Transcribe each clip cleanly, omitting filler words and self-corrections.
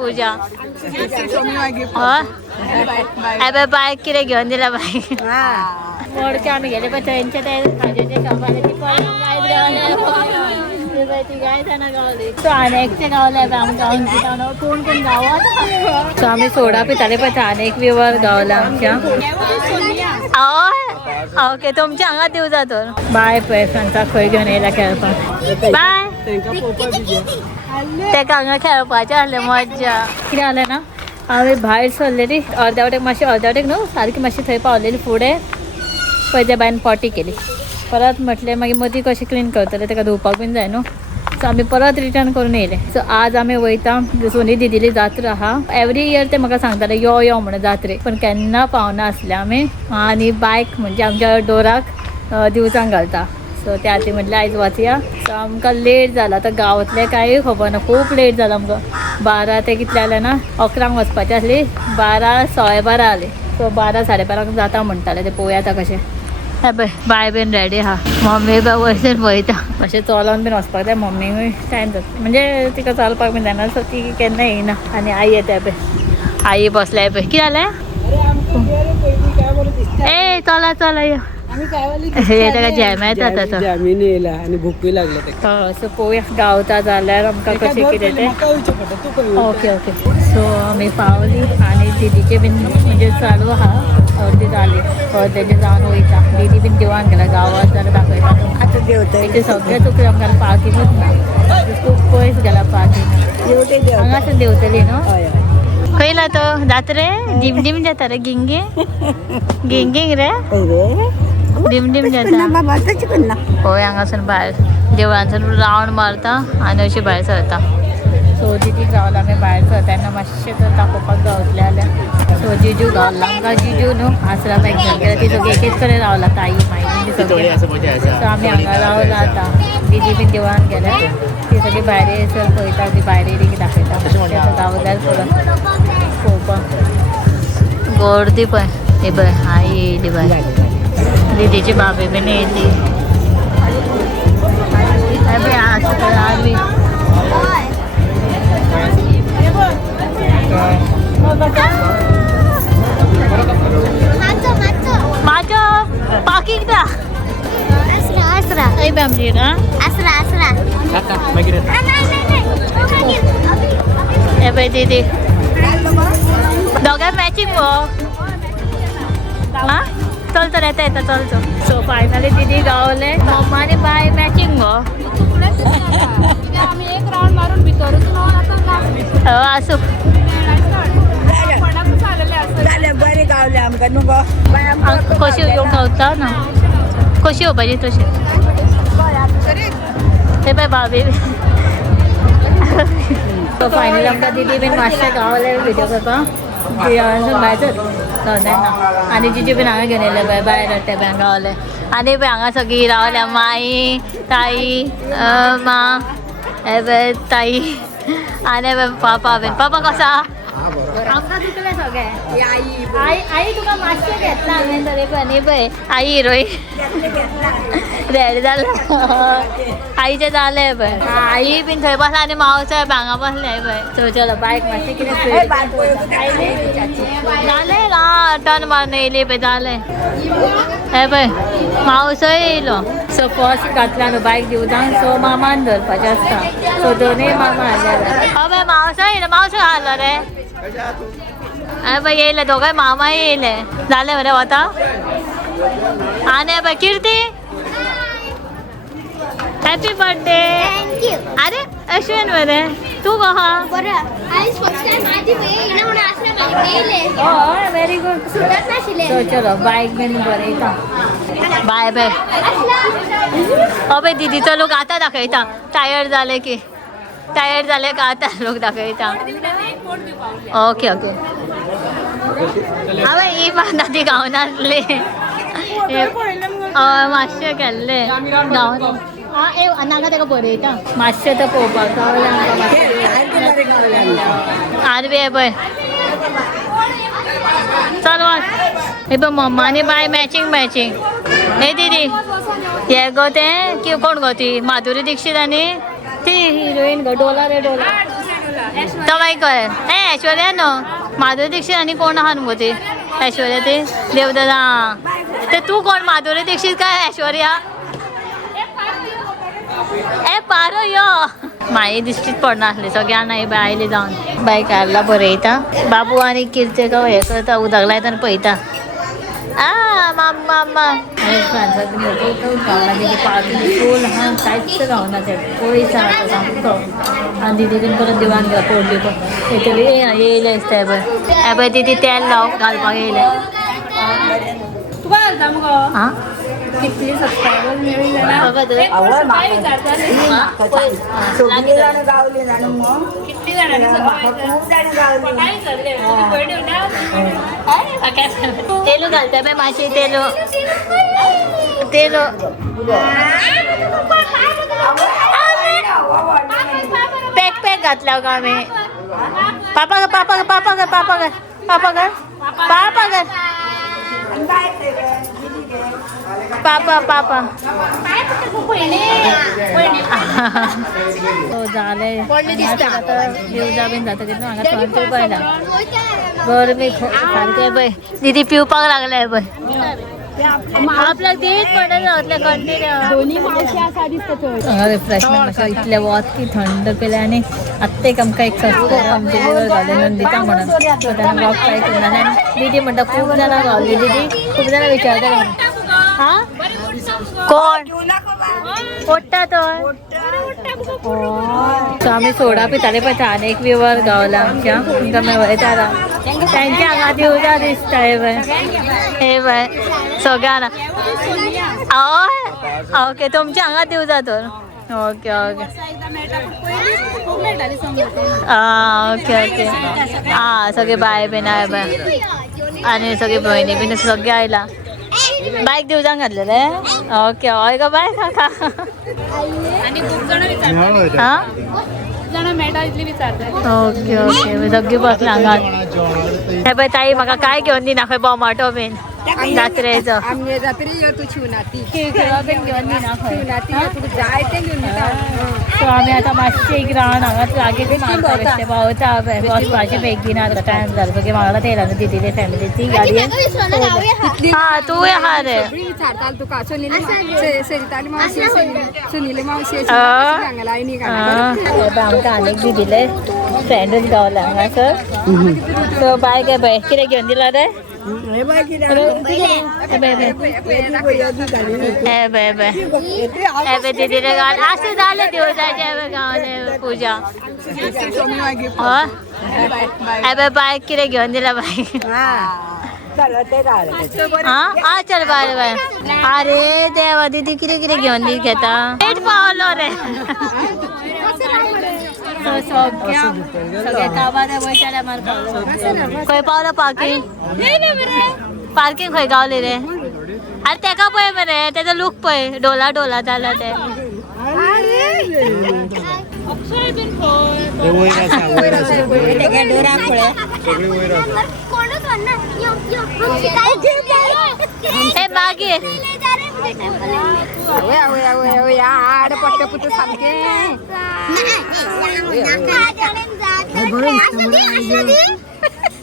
पूजा अबे बाईक किती घेऊन दिला बाईक मोडके आम्ही गेले पण त्यांच्या त्या खाजेच्या शॉपाला ती अनेकचे गावले कोण कोण गावात आम्ही सोडा पिताले पण अनेक विवर गावला आमच्या ओके तुमच्या अंगात देऊ जातो बाय पैसांचा खय घेऊन यायला खेळपाक बाय ते हांगा खेळपाचें आसलें मज्जा कितें जालें ना हांवें भायर सरलेली अर्देवटेक मातशी अर्देवटेक न्हू सारकी मातशी थंय पावलेली फुडें पळय त्या बायन पॉटी केली परत म्हटलें मागीर मदीं कशें क्लीन करतलें ताका धुवपाक बीन जाय न्हू सो आमी परत रिटर्न करून येयले सो आज आमी वयता सोनी दिदीली जात्रा आहा एवरी इयर ते म्हाका सांगताले यो यो म्हणून जात्रेक पण केन्ना पावना आसले आमी आनी बायक म्हणजे आमच्या डोराक दिवचांक घालता सो त्या खातीर म्हटलें आयज वचया सो आमकां लेट जाला आतां गांवांतलें कांय खबर ना खूब लेट जाला आमकां 12 ते कितले जालें ना 11 वचपाचें आसली 12 12:15 जाली सो 12 12:30 जाता म्हणटाले ते पळोवया आतां कशें हे पळय बाय बीन रेडी आहा मम्मी बाय वयसून पळयता अशें चलोन बीन वचपाक जाय मम्मीकूय टायम जाता म्हणजे तिका चलपाक बीन जायना सो ती केन्ना येयना आनी आई येता पळय आई बसल्या पळय कितें जालें ए चला चला यो ताका जॅम येता आनी भूकूय लागल्या सो पळोवया गावता जाल्यार आमकां कशें कितें तें ओके ओके सो आमी पावली आनी दिदीचे बीन म्हणजे चालू आहा अर्दी जाली अर्देचे जावन वयता दिदी बीन देवान गेला गांवांत जाल्यार दाखयता आतां देवता तेचे सगळे चुकले आमकां पार्किंगूच ना खूब पयस गेला पार्किंग हांगासून देंवतली न्हू खंय तो जात्रे डिम डिम जाता रे गिंगे गिंगींग रे डिम डिम जाता होय हांगासून भायर देवळांसून रावंड मारता आनी अशी भायर सरता सो दिदीक रावला आमी भायर सरता तेन्ना मातशें तर दाखोवपाक गावतलें जाल्यार सो जिजू गावला आमकां जिजू न्हू आसरा बॅग गेल्यार ती सगळी एकेच कडेन रावला ताई माई सगळी सो आमी हांगा रावला आतां दिदी बीन देवळान गेल्यार ती सगळी भायर येसर पळयता ती भायर येयली दाखयता गावल्यार पळोवपाक गर्दी पळय हे पळय आई येयली भायर दीदीची भाभी बीन येयली आरवी माझं पाकिट दा आसरा आई बामली ना आसरा ए बाय दीदी दोघां मॅचिंग गो हां चलतो येता येता चलतो सो फायनली दीदी गावले मम्मा आनी बाय मॅचिंग गो आमी एक राउंड मारून भितरूच आसूं बरें गावले आमकां न्हू गो कशी येवंक गावता ना कशी येवपाची तशी ते पळय भाभी सो फायनली आमकां दीदी बीन मातशें गावले व्हिडिओ करपाक देवळानसून भायर सर आनी जिजू बीन हांगा घेवन येयले पळय भायर हाडटे पळय हांगा गावले आनी पळय हांगा सगळीं रावल्या माई ताई मा हे पळय ताई आनी पापा बीन पापा कसा आमकां दुखले सगळे आई तुका मातशें घेतला हांवें तरी पळय न्ही पळय आई हिरोईन रेड जालें आईचें जालें पळय आई बीन थंय बसला आनी मावसो हांगा बसले पळय सो चलो बायक मातशें कितें जालें टर्न मारून येयली पळय जालें हे पळय मावसोय येयलो सो फर्स्ट घातला न्हू बायक दिवजांक सो मामान धरपाचें आसता सो दोनूय मामा हाडले हय मावसो येयलो मावसो हाडलो रे अरे पळय येयले दोगांय मामाय येयले जालें मरे वता आनी पळय कीर्ती हॅपी बर्थडे अरे अश्विन मरे तू कहा व्हेरी गुड सो चलो बायक बीन बरयता बाय बाय पळय दीदीचो लूक आतां दाखयता टायर्ड जाले का आतां लूक दाखयता ओके ओके हांवें ही बांदा ती गावनासली मातशें केल्लें गांवन ए नाका ताका बरयता मातशें तो पळोवपाक आरवी हे पळय चल हे पळय मम्मा आनी बाय मॅचिंग हे दीदी हे गो तें कोण गो ती माधुरी दीक्षित आनी ती हिरोईन गो डोला रे डोला तो मागीर कळ्ळें ऐश्वर्या न्हू माधुरी दीक्षित आनी कोण आहा न्हू ती ऐश्वर्या ती देवदादा ते तू कोण माधुरी दीक्षित काय ऐश्वर्या ए पारो यो माई दिश्टीच पडना आसली सगळ्यां नाही बाय आयली जावन बाय कारला बरयता बाबू आनी किर्चे हे करता उदक लायता आनी पळयता माम्मा फूल हा कांयच गावना ते पयसा आनी दिदीन परत दिवान पडली येतली येयले दिसता पळय पळय ती तेल लाव घालपाक येयले तुका घालता मुगो हा कितली सबस्क्रायबर मेळ्ळी जाल्यार कितली जाणांनी तेलू घालता पळय मातशी तेलू तेलू पॅक घातला गो आमी पापा पापा पापा कर पापा कर पापा कर पापा कर पापा पापा झाले दिवजा बीन जाता कितें हांगा थंड पळयला गरमी सारकें पळय दीदी पिवपाक लागले पळय आपल्याक देत पडत रावतले कंटिन्यू दोन्ही मावशी आसा दिसता थंय रिफ्रेशमेंट अशें इतलें वत की थंड केलें आनी आत्ता एक आमकां एक डिलिव्हर घालून दिता म्हणून ताणें ब्लॉग ट्राय केला आनी दीदी म्हणटा खूब जाणां गावली दीदी खूब जाणां विचारता हा कोण ओडटा तो आमी सोडा पिताले पळय आनी एक विवर गावला आमच्या तुमकां मेळयता तेंच्या हांगा दिवजा दिसता हे पळय सगळ्यांना हय ओके तुमच्या हांगा दिवजा तर ओके ओके ओके ओके सगळे बाय बीन आय बाय आनी सगळे भयणी बीन सगळे आयला बायक दिवजांक घातलेले ओके हय गो बाय काका आनी खूब जाणां जाणां मेळटा इतली विचारता ओके ओके सगळी बसला हांगा हे पळय ताई म्हाका काय घेवन दिना खंय बोमाटो बीन जात्रेचो सो आमी आतां मातशें एक रावन हांगाच लागीं पावता वचपाचें बेगीन आतां टायम जालो सगळीं वांगडा येयला न्हू दिदीले फॅमिलीची गाडयेन हा तूंय आहा रे आमकां आनीक दिदीले फ्रेंडूच गावला हांगासर सो बाय गे बाय कितें घेवन दिला रे दीदीले गावले अशें जालें दिवजाचे गावले पूजा हय बाय कितें घेवन दिला बाय हा चल बाय बाय अरे देवा दीदी कितें कितें घेवन दी घेता लेट पावलो रे सगळे कामार वयताले मार खंय पावलो पार्किंग खंय गावली रे अरे तेका पळय मरे तेजो लूक पळय डोला डोला जाला ते मागीर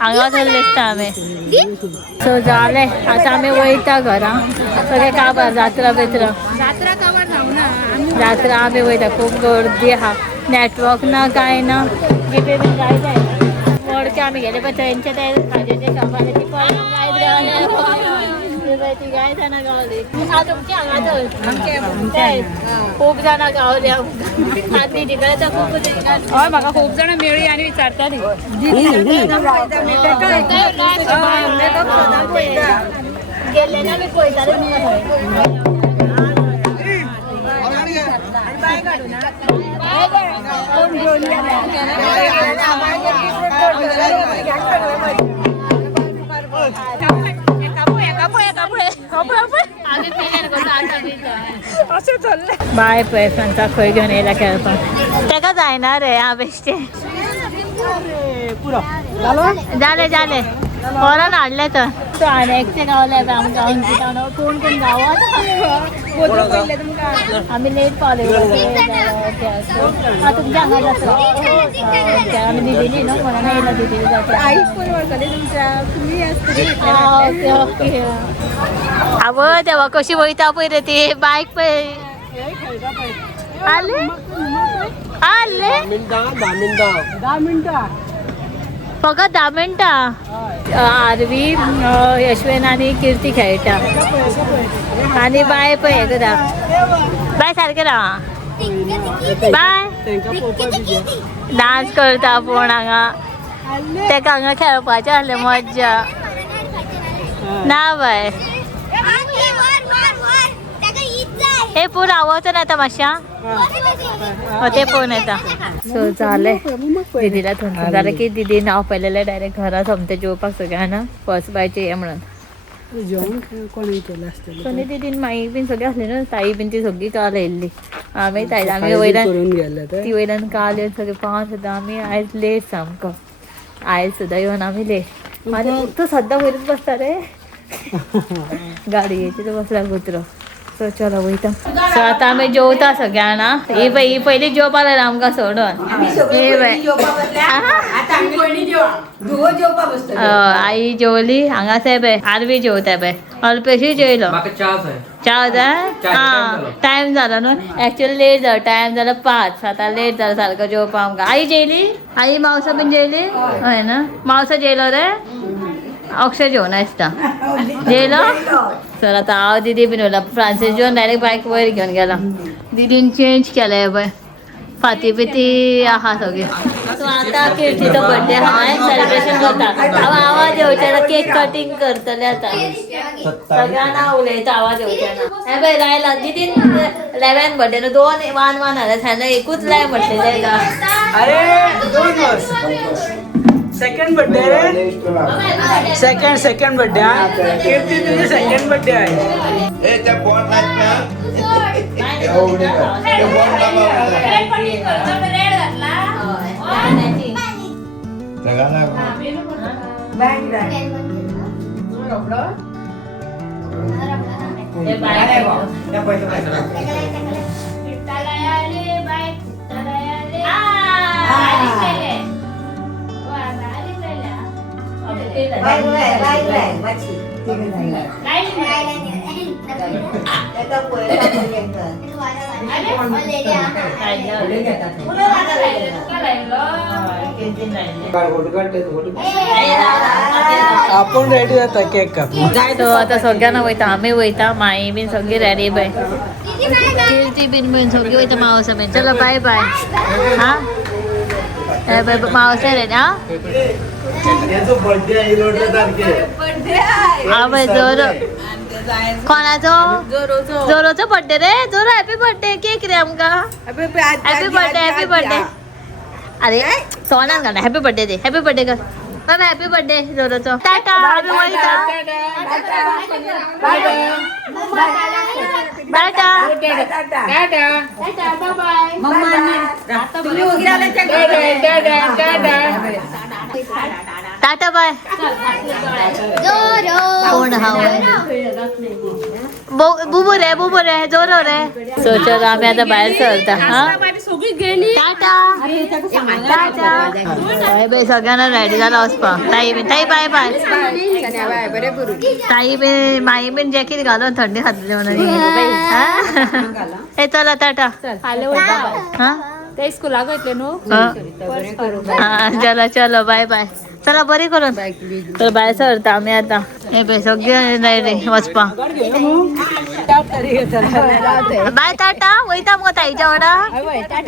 हांगा चल्ले दिसता आमी सो जाले आतां आमी वयता घरा सगळे काबार जात्रा बित्रा जात्रा आमी वयता खूब गर्दी आहा नेटवर्क ना कांय ना जीपे बीन जाय जाय वडके आमी गेले पळय थंयचे ते खाजेचे शॉपार ती ती गाय जाणां गावली तुमची हांगा खूब जाणां गावली आनी तिकडे तर खूब हय म्हाका खूब जाणां मेळ्ळी आनी विचारता ती गेले ना मी पळयताले बाय पळय फ्रेंड्सा खंय घेवन येयला खेळपाक तेका जायना रे हांव बेश्टे जाले जाले व्हरोन हाडले तर सो आणि एकटे गावला आमकां कोण कोण गावात आम्ही लेट पावले तुमच्या हांगा जात्रा आमी दिलेली न्हू म्हणून येयला दिलेली जात्रा आई पण वळखली तुमच्या तुम्ही ओके ओके आवय देवा कशी वयता पळय रे ती बायक पळय आले आले 10 मिनटां फकत 10 मिनटां आरवी यशवेन आनी कीर्ती खेळटा आनी बाय पळय हे करा बाय सारकें राव बाय डान्स करता पूण हांगा तेका हांगा खेळपाचें आसलें मज्जा ना बाय हे पूण आवडतो ना आता मातशा ते पळोवन येता सो जालें दिदीला थंड जालें की दिदी नांव पयलेलें डायरेक्ट घरा सोमतें जेवपाक सगळ्यांना फर्स्ट बायचें हें म्हणून जेवण कोणी केलें आसतलें सोनी दिदीन माई बीन सगळीं आसली न्हू ताई बीन ती सगळीं काल येयल्ली आमी ताई आमी वयल्यान ती वयल्यान काल येवन सगळीं पावस सुद्दां आमी आयज लेट सामको आयज सुद्दां येवन आमी लेट आनी तूं सद्दां वयरूच बसता रे गाडयेचेर बसला कुत्रो सो चलो वयता सो आतां आमी जेवता सगळ्यां जाणां ही पयली जेवपा लागला आमकां सोडून आई जेवली हांगा पळय आरवी जेवता पळय अल्पेशी जेवलो च्या जाय टायम जालो न्हू एक्चुअली लेट जालो टायम जालो 5 आतां लेट जालो सारको जेवपा आमकां आई जेयली आई मावसा बीन जेयली हय ना मावसा जेयलो रे अक्षय जेवण आसता जेयलो सर आतां हांव दिदी बीन उरला फ्रांसीस जेवन डायरेक्ट बायक वयर घेवन गेला दिदीन चेंज केलें पळय फाती बिती आहा सगळी सो आतां कीर्तीचो बर्थडे हांव सेलिब्रेशन करता हांव आवाज येवचेना केक कटींग करतलें आतां सगळ्यांना उलयता आवाज येवचेना हे पळय लायला दिदीन 11 बर्थडे न्हू 2 1 जाल्यार एकूच लाय म्हटलें सेकंड बर्थडे रे सेकंड बर्थडे कीर्ती तुझे सेकंड बर्थडे आहे ए त्या फोन आपण रेडी जाता केक कापून आता सगळ्यांना वयता आमी वयता माई बीन सगळी रेडी बाय कीर्ती बीन सगळी वयता मावसा बीन चलो बाय बाय हा मावसा रेडी हा जोरो कोणाचो जोरोचो बर्थडे रे जोरो हॅपी बर्थडे केक रे आमकां हॅपी बर्थडे अरे सोनान घालना हॅपी बर्थडे दे हॅपी बर्थडे कर बाय हॅपी बर्थडे जोरोचो टाटा आमी वयता टाटा बाय कोण बुबू रे जोरो रे सो चलो आमी आतां भायर सरता हा टाटा बाय बाय सगळ्यांना रेडी जाला वचपाक ताई बाय बाय ताई बीन माई बीन जॅकेट घालून थंडी खातली म्हणून हे चला टाटा हा ते स्कुलाक वयतले न्हू चलो बाय बाय चला बरी करून तर भायर सरता आमी आतां हे पळय सगळे रेडी वचपाक बाय टाटा वयता मगो ताईच्या वांगडा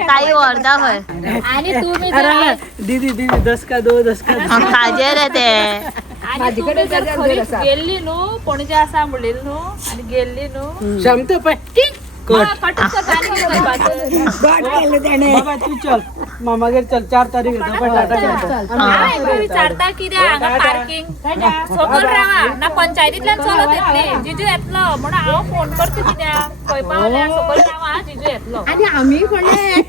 ताई व्हरता खंय आनी तुमी दीदी दसका दो खाजे रे ते माझी गेल्ली न्हू पणजे आसा म्हणलेली न्हू आनी गेल्ली न्हू शामतो पळय बाबा तू चल मामागेर चल 4 तारीख विचारता कित्याक हांगा पार्किंग सकयल रावा ना पंचायतींतल्यान चलत येतले जिजू येतलो म्हणून हांव फोन करता कित्याक खंय पावल्या सकयल नाव हा जिजू येतलो आणि आम्ही म्हणले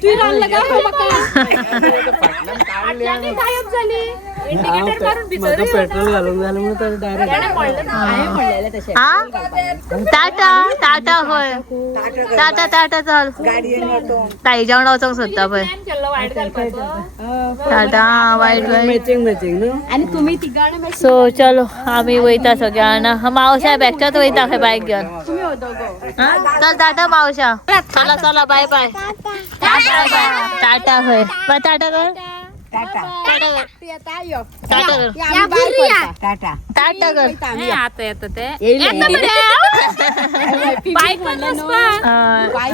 फाटल्यान गायब झाली इंडिकेटर मारून भितर पेट्रोल घालून झालं म्हणून तर डायरेक्ट त्याने पडलं ना म्हणलेले तसे हा टाटा टाटा होय टाटा टाटा चल ताई जेवण वचोंक सोदता पळय प्लॅन केलं वाईट घालपाचो टाटा वाईट वाईट मॅचिंग मॅचिंग ना आणि तुम्ही तिघांना सो चलो आम्ही वयता सगळ्यांना मावशा बेगच्याच वयता खंय बायक घेवन तुम्ही होतो गो चल टाटा मावशा चला चला बाय बाय टाटा होय बाय टाटा कर टाटा कर टाटा कर टाटा कर आता येतं ते येईल बाईक पण हा. बाय